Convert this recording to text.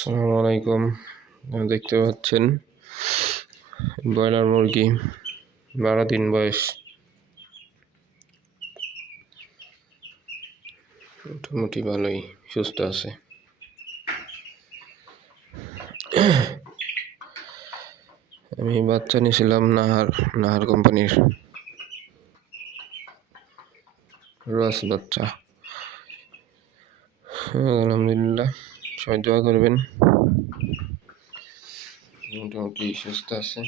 আসসালামু আলাইকুম। দেখতে পাচ্ছেন ব্রয়লার মুরগি 12 দিন বয়স, মোটামুটি ভালোই সুস্থ আছে। আমি বাচ্চা নিয়েছিলাম নাহার কোম্পানির রস বাচ্চা। আলহামদুলিল্লাহ, সবাই দোয়া করবেন। মোটামুটি সুস্থ আছে।